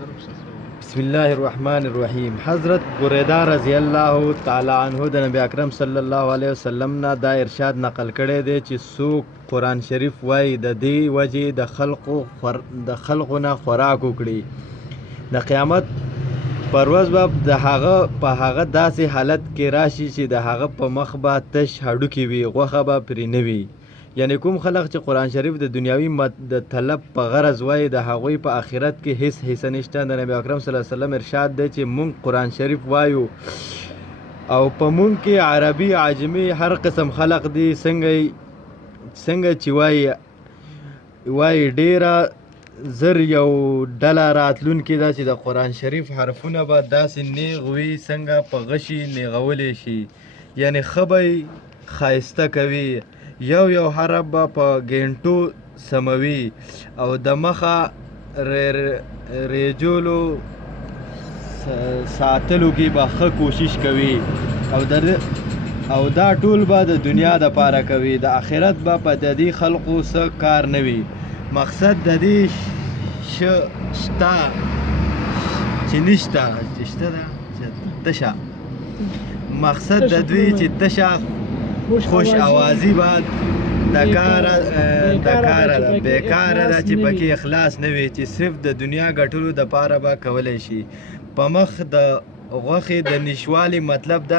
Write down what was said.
بسم الله الرحمن الرحیم. حضرت بریده رضی الله تعالی عنہ د نبی اکرم صلی الله علیه وسلم نه دا ارشاد نقل کړی دی چې څوک قرآن شریف وایي د دې وجې د خلقو نه خوراک وکړي د قیامت پر ورځ به د هغه په هغه داسې حالت کې راشي چې د هغه په مخ به تش هډوکي وي، غوښه به پرې نه وي. یعنی کوم خلق چې قرآن شریف د دنیاوي د طلب په غرض وایي د هغوی په آخرت کې هیڅ حصه نشته. د نبی اکرم صلی الله علیه وسلم ارشاد دی چې مونږ قرآن شریف وایو او په مونږ کې عربي عجمي هر قسم خلق دي څنګه چې وایي ډیره زر یو ډله راتلونکې ده چې د قرآن شریف حرفونه به داسې نیغ وي څنګه په غشي نیغولی شي، یعنی ښه به ښایسته کوي، یو حرف به په ګینټو سموي او د مخه ریجولو ساتلو کې به ښه کوشش کوي او دا ټول به د دنیا د پاره کوي، د آخرت به په د دې خلقو څه کار نه وي. مقصد د دې شته چې نشته چې شته ده چې تشه، مقصد د دوی چې تشه خوش آوازی بعد د کاره ده، بیکاره ده چې پکې اخلاص نه وي، چې صرف د دنیا ګټلو د پاره به کولی شي. په مخ د غوښې د نشوالي مطلب دا